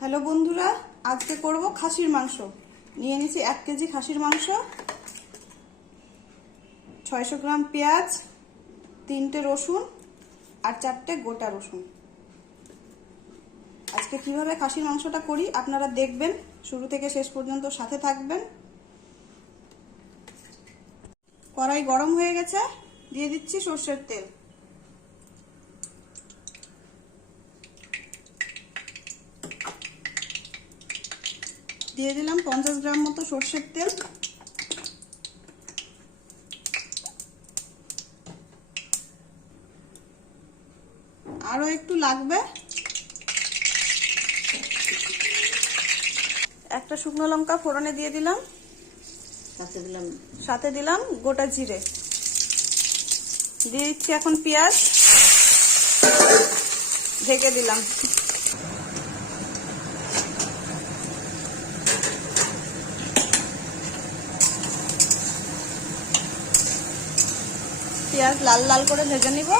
Hello বন্ধুরা, আজকে করব খাসির মাংস। নিয়ে নিয়েছি 1 কেজি খাসির মাংস, 600 গ্রাম পেঁয়াজ, 3টে রসুন আর 4টে গোটা রসুন। আজকে কিভাবে খাসির মাংসটা করি আপনারা দেখবেন, শুরু থেকে শেষ পর্যন্ত সাথে থাকবেন। কড়াই গরম হয়ে গেছে, দিয়ে দিচ্ছি সরষের তেল। দিয়ে দিলাম 50 গ্রাম মতো সরষের তেল। আরো একটু লাগবে। একটা শুকনো লঙ্কা ফোড়নে দিয়ে দিলাম, সাথে দিলাম গোটা জিরে। দিয়ে দিচ্ছি এখন পেঁয়াজ, ঢেকে দিলাম। পেঁয়াজ লাল লাল করে ভেজে নিব।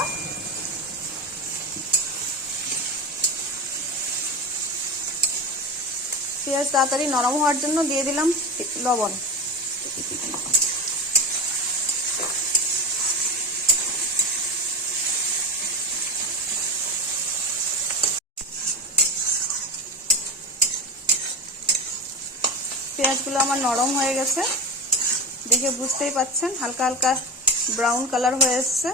পেঁয়াজ তাড়াতাড়ি নরম হওয়ার জন্য দিয়ে দিলাম লবণ। পেঁয়াজগুলো আমার নরম হয়ে গেছে, দেখে বুঝতেই পাচ্ছেন হালকা হালকা ব্রাউন কালার হয়ে এসছে।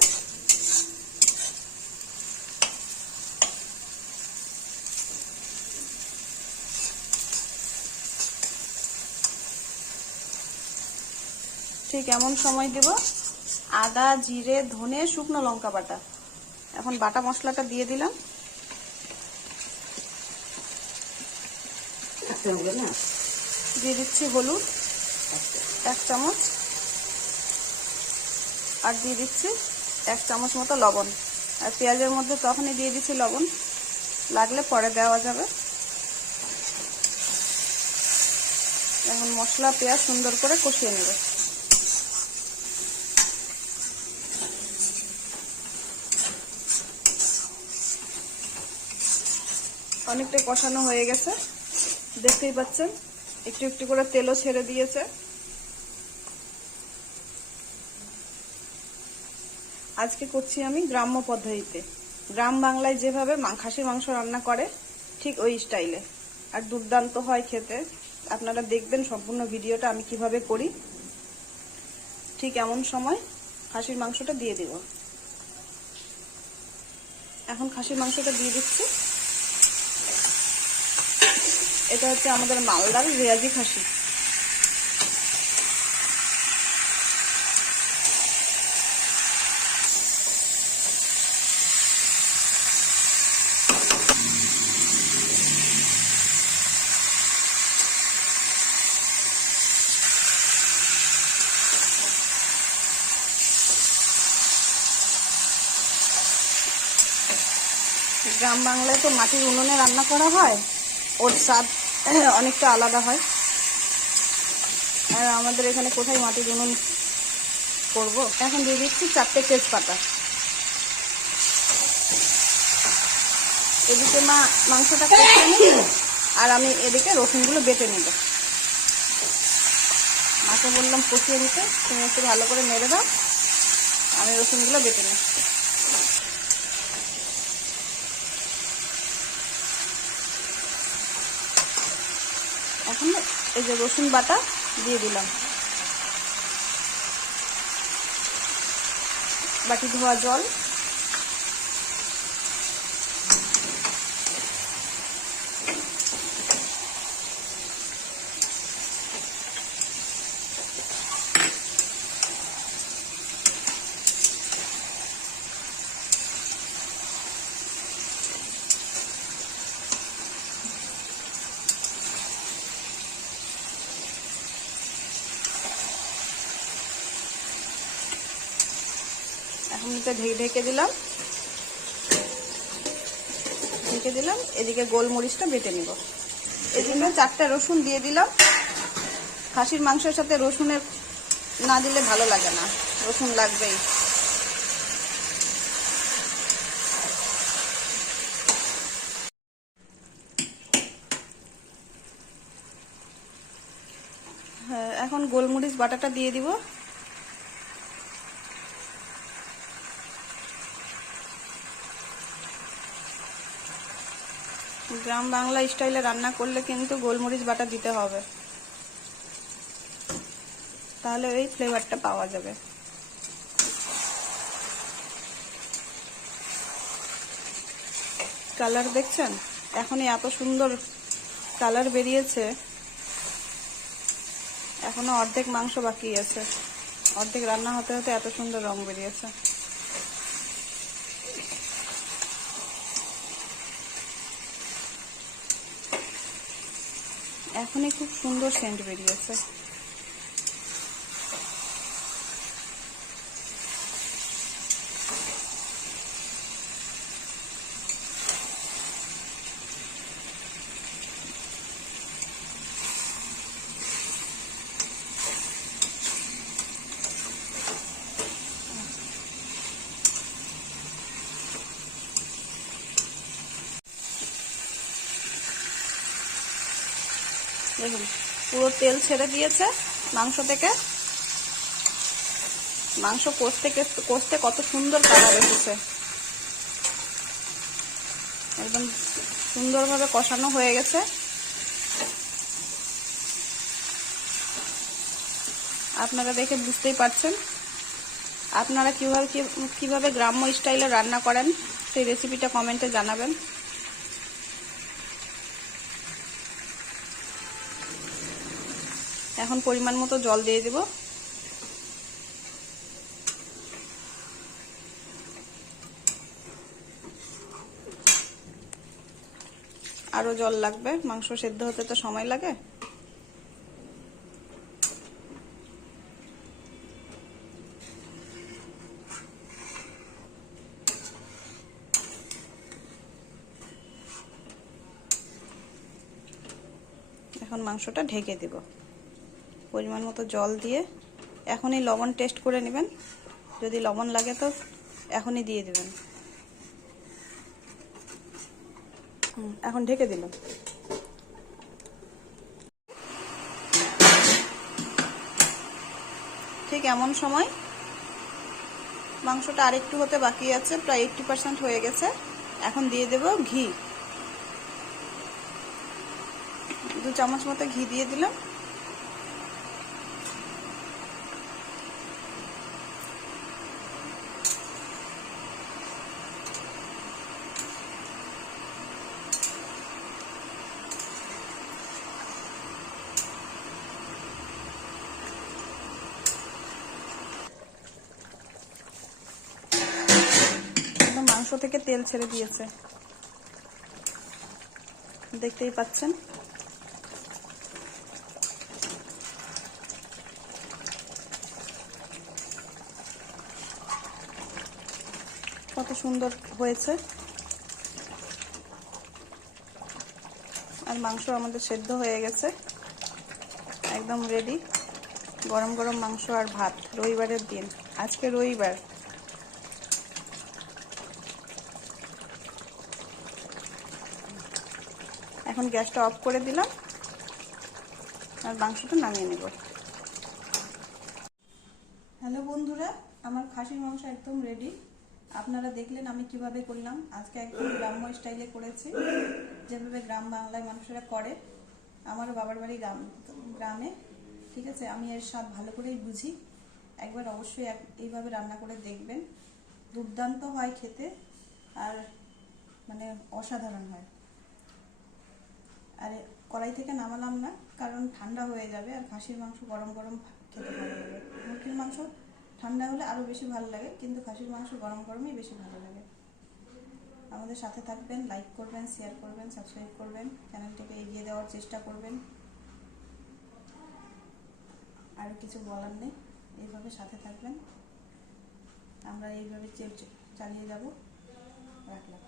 ঠিক এমন সময় দেব আদা, জিরে, ধনে, শুকনো লঙ্কা বাটা। এখন বাটা মশলাটা দিয়ে দিলাম। দিয়ে দিচ্ছি হলুদ 1 চামচ, আর দিয়ে দিচ্ছি 1 চামচ মতো লবণ। আর পেঁয়াজের মধ্যে তখনই দিয়ে দিচ্ছি লবণ, লাগলে পরে দেওয়া যাবে। এখন মশলা পেঁয়াজ সুন্দর করে কষিয়ে নেব। অনেকটা কষানো হয়ে গেছে, দেখতেই পাচ্ছেন একটু একটু করে তেলও ছেড়ে দিয়েছে। আজকে করছি আমি গ্রাম্য পদ্ধতিতে, গ্রাম বাংলায় যেভাবে খাসির মাংস রান্না করে ঠিক ওই স্টাইলে, আর দুর্দান্ত হয় খেতে। আপনারা দেখবেন সম্পূর্ণ ভিডিওটা আমি কিভাবে করি। ঠিক এমন সময় খাসির মাংসটা দিয়ে দিব। এখন খাসির মাংসটা দিয়ে দিচ্ছি। এটা হচ্ছে আমাদের মালদার রেয়াজি খাসি। গ্রাম বাংলায় তো মাটির উনুনে রান্না করা হয়, ওর স্বাদ অনেকটা আলাদা হয়। আর আমাদের এখানে কোথায় মাটির উনুন করব। এখন দিয়ে দিচ্ছি 4টে তেজপাতা। এদিকে মাংসটা কষিয়ে নিব, আর আমি এদিকে রসুনগুলো বেটে নিব। মাকে বললাম কষিয়ে নিতে, তুমি একটু ভালো করে নেড়ে দাও, আমি রসুনগুলো বেটে নিচ্ছি। এখন এই যে রসুন বাটা দিয়ে দিলাম, বাটি ধোয়া জল, এখন এটা ঢেকে দিলাম। এদিকে গোলমরিচটা বেটে নিব। এদিকে 4টে রসুন দিয়ে দিলাম। খাসির মাংসের সাথে রসুনের না দিলে ভালো লাগে না, রসুন লাগবেই। এখন গোলমরিচ বাটাটা দিয়ে দিব। গ্রাম বাংলা স্টাইলে রান্না করলে কিন্তু গোলমরিচ বাটা দিতে হবে, তাহলে ওই ফ্লেভারটা পাওয়া যাবে। কালার দেখছেন, এখনই এত সুন্দর কালার বেরিয়েছে। এখনো অর্ধেক মাংস বাকি আছে, অর্ধেক রান্না হতে হতে এত সুন্দর রং বেরিয়েছে। এখনই খুব সুন্দর সেন্ট বেরিয়েছে। দেখুন পুরো তেল ছেড়ে দিয়েছে মাংস থেকে। মাংস কষতে কষতে কত সুন্দর কালার এসেছে, একদম সুন্দরভাবে কষানো হয়ে গেছে। আপনারা দেখে বুঝতেই পারছেন। আপনারা কিভাবে গ্রাম্য স্টাইলে রান্না করেন সেই রেসিপিটা কমেন্টে জানাবেন। এখন পরিমাণ মতো জল দিয়ে দেব। আরো জল লাগবে, মাংস সেদ্ধ হতে তো সময় লাগে। এখন মাংসটা ঢেকে দেব পরিমাণ মতো জল দিয়ে। এখনই লবণ টেস্ট করে নেবেন, যদি লবণ লাগে তো এখনই দিয়ে দেবেন। এখন ঢেকে দিলাম। ঠিক এমন সময় মাংসটা আরেকটু হতে বাকি আছে, প্রায় 80% হয়ে গেছে। এখন দিয়ে দেব ঘি, 2 চামচ মতো ঘি দিয়ে দিলাম। মাংস থেকে তেল ছেড়ে দিয়েছে, দেখতেই পাচ্ছেন। কত সুন্দর হয়েছে। আর মাংস আমাদের সেদ্ধ হয়ে গেছে, একদম রেডি। গরম গরম মাংস আর ভাত, রবিবারের দিন, আজকে রবিবার। এখন গ্যাসটা অফ করে দিলাম আর মাংসটা নামিয়ে নেব। হ্যালো বন্ধুরা, আমার খাসির মাংস একদম রেডি। আপনারা দেখলেন আমি কিভাবে করলাম। আজকে একদম গ্রাম্য স্টাইলে করেছি, যেভাবে গ্রাম বাংলায় মানুষেরা করে। আমারও বাবার বাড়ি গ্রামে, ঠিক আছে। আমি এর স্বাদ ভালো করেই বুঝি। একবার অবশ্যই এইভাবে রান্না করে দেখবেন, দুর্দান্ত হয় খেতে, আর মানে অসাধারণ হয়। আর কড়াই থেকে নামালাম না, কারণ ঠান্ডা হয়ে যাবে। আর খাসির মাংস গরম গরম খেতে ভালো লাগে। মুরগির মাংস ঠান্ডা হলে আরও বেশি ভালো লাগে, কিন্তু খাসির মাংস গরম গরমই বেশি ভালো লাগে। আমাদের সাথে থাকবেন, লাইক করবেন, শেয়ার করবেন, সাবস্ক্রাইব করবেন, চ্যানেলটাকে এগিয়ে দেওয়ার চেষ্টা করবেন। আর কিছু বলার নেই, এইভাবে সাথে থাকবেন, আমরা এইভাবে চালিয়ে যাব। রাখলাম।